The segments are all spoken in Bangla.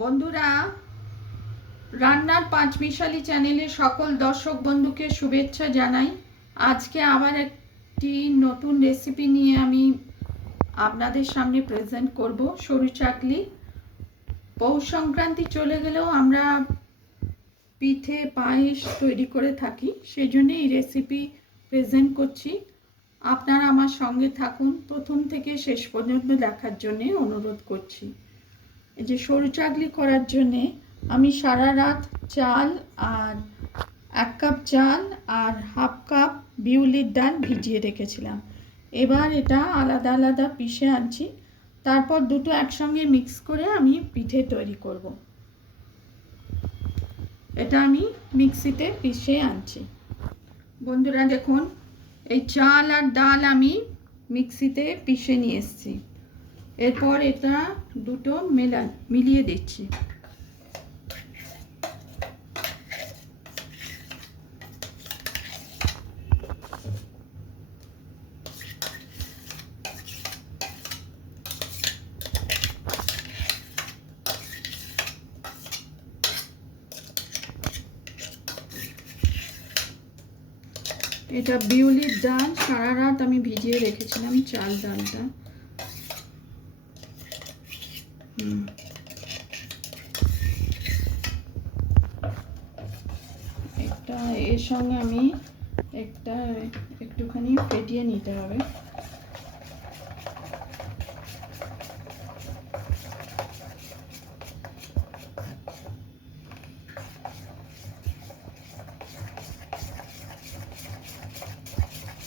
বন্ধুরা, রান্নার পাঁচমিশালি চ্যানেলে সকল দর্শক বন্ধুকে শুভেচ্ছা জানাই। আজকে আবার একটি নতুন রেসিপি নিয়ে আমি আপনাদের সামনে প্রেজেন্ট করব। সরু চাকলি। পৌষ সংক্রান্তি চলে গেলেও আমরা পিঠে পায়েস তৈরি করে থাকি, সেই জন্য এই রেসিপি প্রেজেন্ট করছি। আপনারা আমার সঙ্গে থাকুন, প্রথম থেকে শেষ পর্যন্ত দেখার জন্য অনুরোধ করছি। এই যে সরু চাকলি করার জন্যে আমি সারা রাত চাল আর 1 কাপ চাল আর হাফ কাপ বিউলির ডাল ভিজিয়ে রেখেছিলাম। এবার এটা আলাদা আলাদা পিষে আনছি, তারপর দুটো একসঙ্গে মিক্স করে আমি পিঠে তৈরি করব। এটা আমি মিক্সিতে পিষে আনছি। বন্ধুরা দেখুন, এই চাল আর ডাল আমি মিক্সিতে পিষে নিয়ে এসেছি। এরপর এটা দুটো মিলিয়ে দিচ্ছি। এটা বিউলির ডাল, সারা রাত আমি ভিজিয়ে রেখেছিলাম চাল ডালটা। একটা এর সঙ্গে আমি একটুখানি ফেটিয়ে নিতে হবে।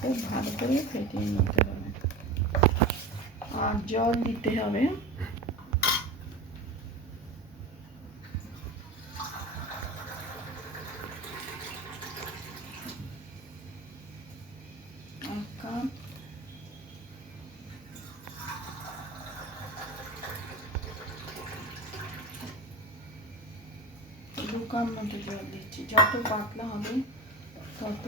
খুব ভালো করে ফেটিয়ে নিতে হবে আর জল দিতে হবে। দু কাপ মতো জল দিচ্ছি, যত পাতলা হবে তত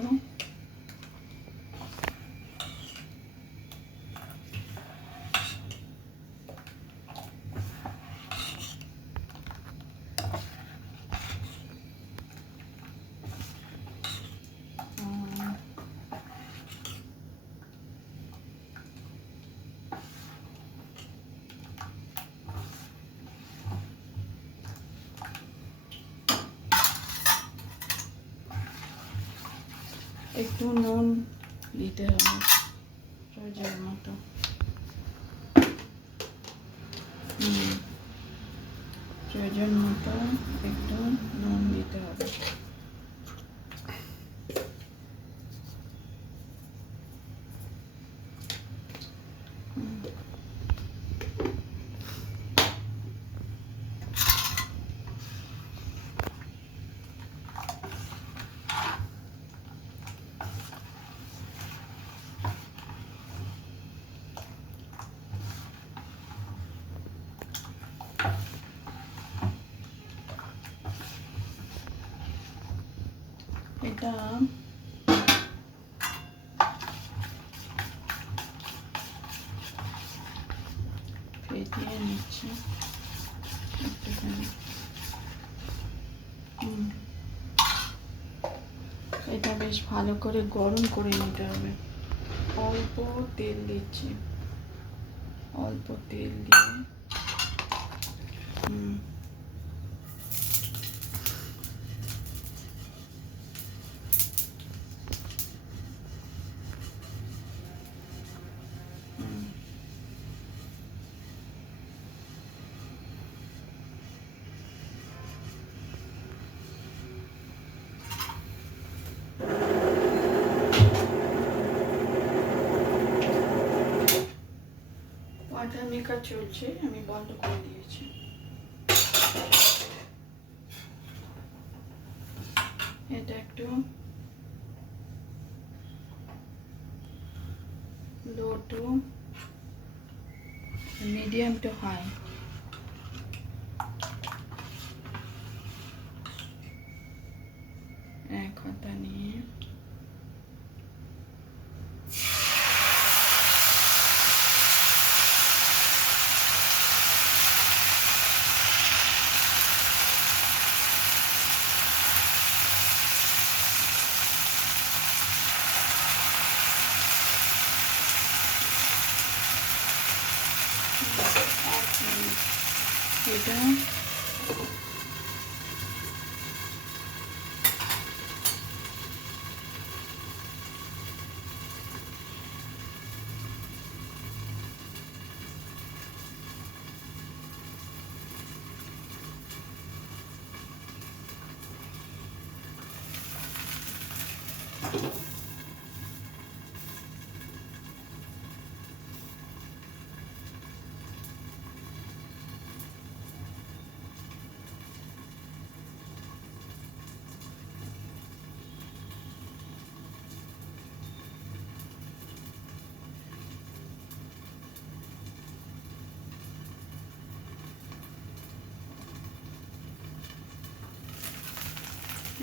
একটু নুন দিতে হবে প্রয়োজন মতো। প্রয়োজন মতো একটু নুন দিতে হবে। এটা ফেটিয়ে নিচ্ছি একটুখানি। এটা বেশ ভালো করে গরম করে নিতে হবে। অল্প তেল দিচ্ছি, অল্প তেল দিয়ে ওয়াটার মেকার চলছে, আমি বন্ধ করে দিয়েছি। এটা একটু low to medium to high এক হাতা নিয়ে এটা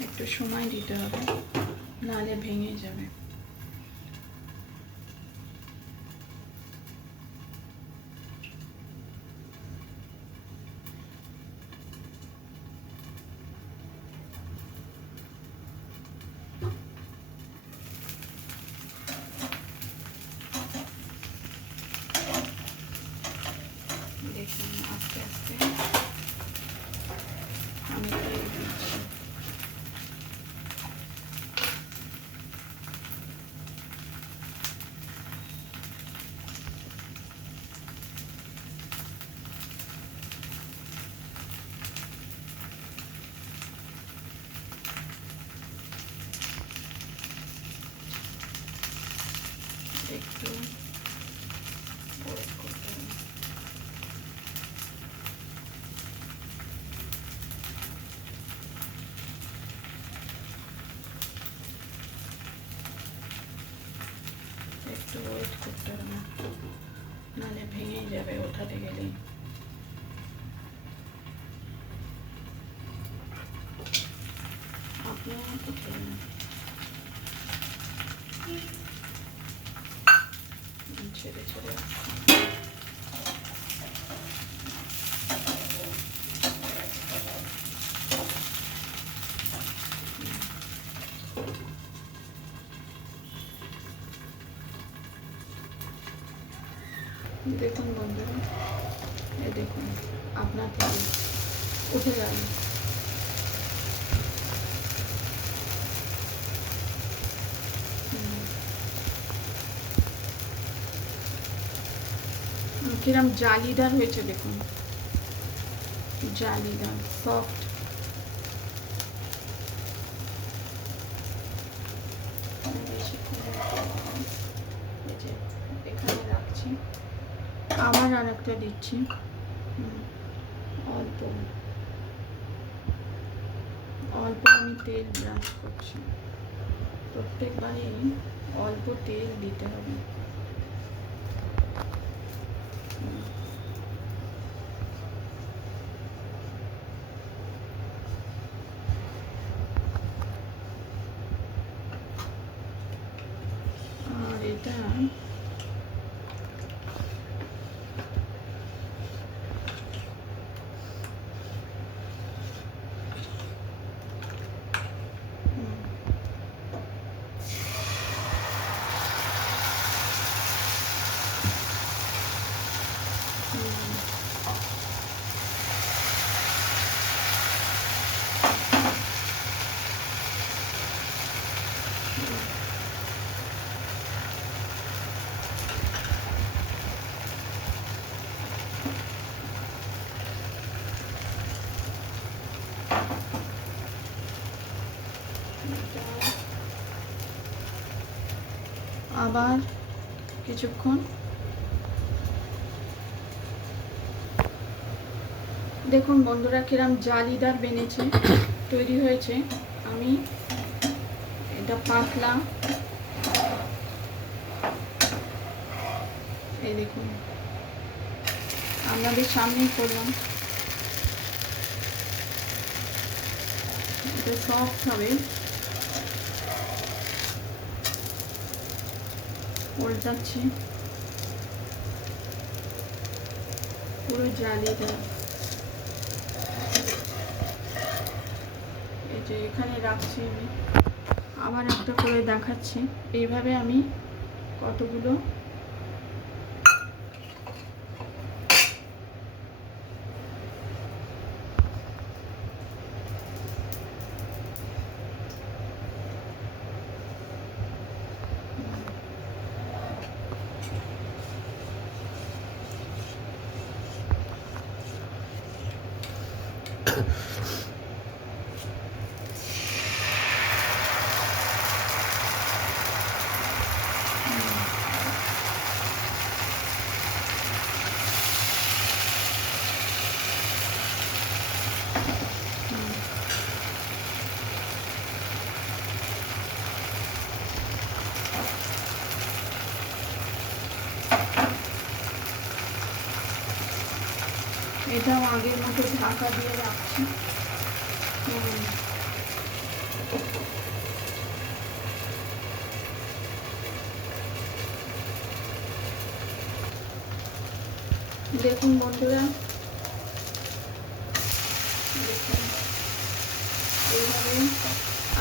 একটু সময় দিতে হবে, নাহলে ভেঙে যাবে। দেখুন আস্তে আস্তে আমি তেল দিচ্ছি। একটু ওয়েট করতে হবে। একটু ওয়েট করতে হবে, নাহলে ভেঙে যাবে ওঠাতে গেলেই। আপনার মতো খেলেন, ছেড়ে ছেড়ে দেখুন বন্ধুরা, এই দেখুন আপনার থেকে উঠে যাবে। কিরম জালিদার হয়েছে দেখুন, জালিদার সফট। এখানে রাখছি, আবার আর একটা দিচ্ছি। অল্প অল্প আমি তেল ব্রাশ করছি, প্রত্যেকবারই অল্প তেল দিতে হবে। আর এটা আবার কিছুক্ষণ দেখুন বন্ধুরা কিরম জালিদার বেনেছে, তৈরি হয়েছে। আমি এটা পাতলা, এই দেখুন আপনাদের সামনেই করলাম। এটা সফট হবে, উল্টাচ্ছি, পুরো জালিদার। এই যে এখানে রাখছি আমি, আবার একটা করে দেখাচ্ছি। এইভাবে আমি কতগুলো এটাও আগের মতো ঢাকা দিয়ে রাখছি। দেখুন বন্ধুরা, দেখুন এইভাবে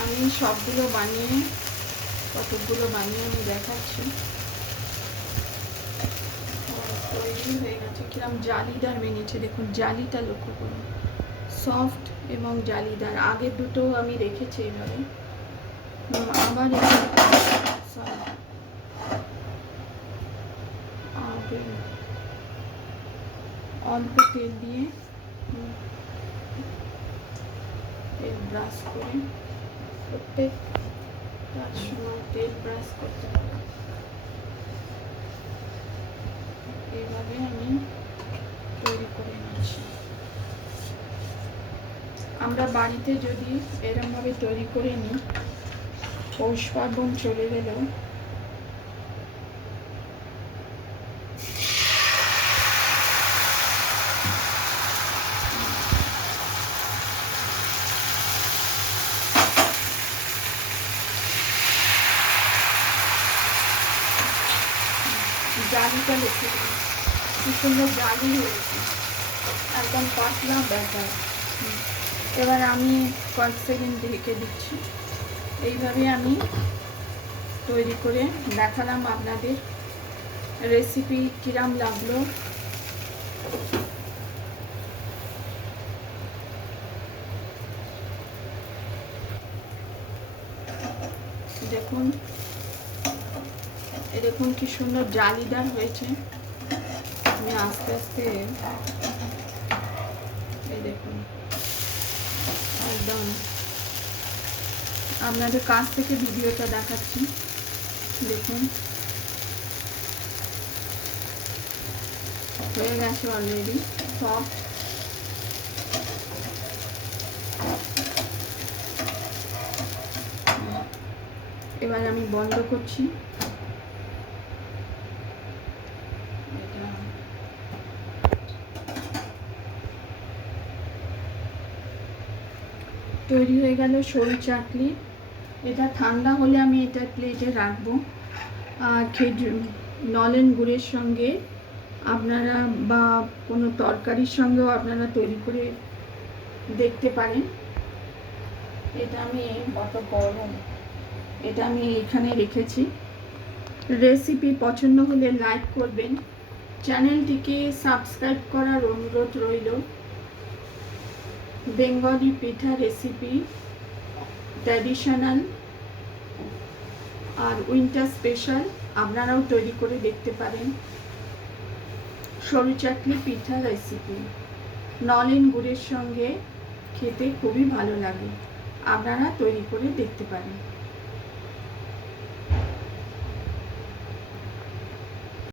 আমি সবগুলো বানিয়ে, কতগুলো বানিয়ে আমি দেখাচ্ছি। তৈরি হয়ে গেছে। কিরম জালিদার বেরিয়েছে দেখুন, জালিটা লক্ষ্য করুন, সফট এবং জালিদার। আগের দুটো আমি রেখেছি এইভাবে, আবার অল্প তেল দিয়ে তেল ব্রাশ করে, প্রত্যেকটার সময় তেল ব্রাশ করতে হবে। এইভাবে আমি তৈরি করে নিচ্ছি। আমরা বাড়িতে যদি এরমভাবে তৈরি করে নিই, পৌষ পার্বণ চলে গেলেও জালিটা লিখে দিই, কি সুন্দর জালি হয়েছে, একদম পাতলা ব্যাটার। এবার আমি কয়েক সেকেন্ড ঢেকে দিচ্ছি। এইভাবে আমি তৈরি করে দেখালাম আপনাদের। রেসিপি কিরাম লাগলো দেখুন, দেখুন কি সুন্দর জালিদার হয়েছে। আমি আস্তে আস্তে এই দেখুন একদম আপনাদের কাছ থেকে ভিডিওটা দেখাচ্ছি। দেখুন হয়ে গেছে অলরেডি সফট। এবার আমি বন্ধ করছি। তৈরি হয়ে গেল সরু চাটলি। এটা ঠান্ডা হলে আমি এটা প্লেটে রাখবো। আর নলেন গুড়ের সঙ্গে আপনারা বা কোনো তরকারির সঙ্গেও আপনারা তৈরি করে দেখতে পারেন। এটা আমি কত গরম, এটা আমি এখানে রেখেছি। রেসিপি পছন্দ হলে লাইক করবেন, চ্যানেলটিকে সাবস্ক্রাইব করার অনুরোধ রইল। বেঙ্গলি পিঠা রেসিপি, ট্র্যাডিশনাল আর উইন্টার স্পেশাল আপনারাও তৈরি করে দেখতে পারেন। সরু চাটলি পিঠা রেসিপি নলেন গুড়ের সঙ্গে খেতে খুবই ভালো লাগে, আপনারা তৈরি করে দেখতে পারেন।